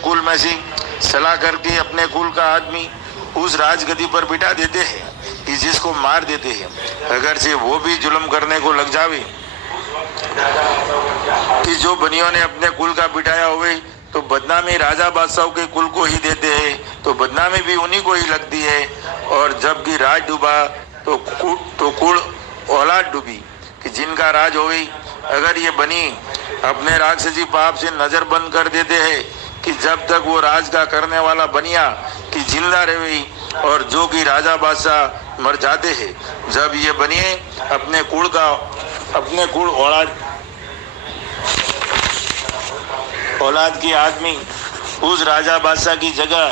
कुल में से सलाह करके अपने कुल का आदमी उस राजगद्दी पर बिठा देते हैं कि जिसको मार देते हैं, अगर से वो भी जुल्म करने को लग जावे कि जो बनियों ने अपने कुल का बिठाया हुए तो बदनामी राजा बादशाह के कुल को ही देते हैं, तो बदनामी भी उन्हीं को ही लगती है। और जबकि राज डूबा तो कुल औलाद डूबी कि जिनका राज होवे। अगर ये बनी अपने राक्षसी पाप से नजर बंद कर देते हैं कि जब तक वो राज का करने वाला बनिया कि जिंदा रहे, और जो कि राजा बादशाह मर जाते हैं, जब ये बनिए अपने कुल औलाद के आदमी उस राजा बादशाह की जगह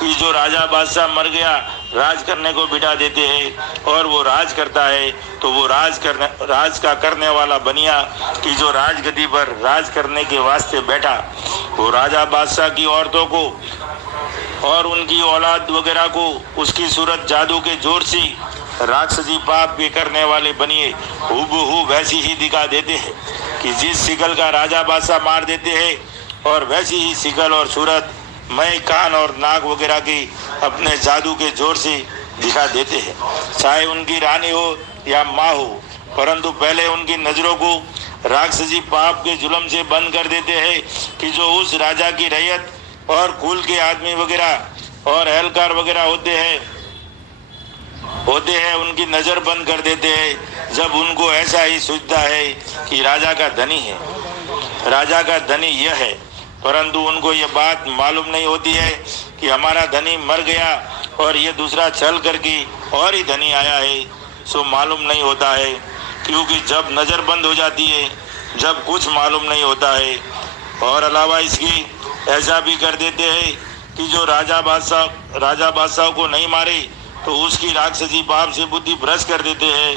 कि जो राजा बादशाह मर गया राज करने को बिठा देते हैं और वो राज करता है, तो वो राज का करने वाला बनिया कि जो राजगद्दी पर राज करने के वास्ते बैठा, वो राजा बादशाह की औरतों को और उनकी औलाद वगैरह को उसकी सूरत जादू के जोर से राक्षसी पाप के करने वाले बनिए हूबहू वैसी ही दिखा देते हैं कि जिस शिकल का राजा बादशाह मार देते हैं, और वैसी ही शिकल और सूरत मई कान और नाक वगैरह की अपने जादू के जोर से दिखा देते हैं, चाहे उनकी रानी हो या माँ हो। परंतु पहले उनकी नज़रों को राक्षसी पाप के जुल्म से बंद कर देते हैं कि जो उस राजा की रैयत और कुल के आदमी वगैरह और एहलकार वगैरह होते हैं उनकी नज़र बंद कर देते हैं। जब उनको ऐसा ही सूझता है कि राजा का धनी यह है, परंतु उनको ये बात मालूम नहीं होती है कि हमारा धनी मर गया और ये दूसरा चल करके और ही धनी आया है, सो मालूम नहीं होता है। क्योंकि जब नज़र बंद हो जाती है, जब कुछ मालूम नहीं होता है। और अलावा इसकी ऐसा भी कर देते हैं कि जो राजा बादशाह को नहीं मारे तो उसकी राक्षसी पाप से बुद्धि भ्रष्ट कर देते हैं।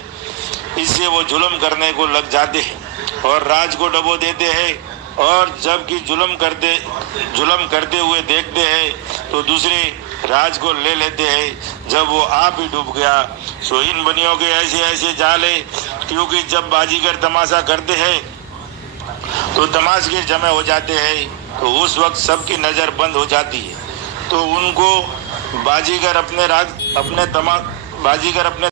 इससे वो जुल्म करने को लग जाते हैं और राज को डबो देते हैं। और जबकि जुल्म करते हुए देखते हैं तो दूसरे राज को ले लेते हैं। जब वो आप ही डूब गया, सो इन बनियों के ऐसे जाले, क्योंकि जब बाजीगर तमाशा करते हैं तो तमाशगीर जमे हो जाते हैं, तो उस वक्त सबकी नज़र बंद हो जाती है। तो उनको बाजीगर अपने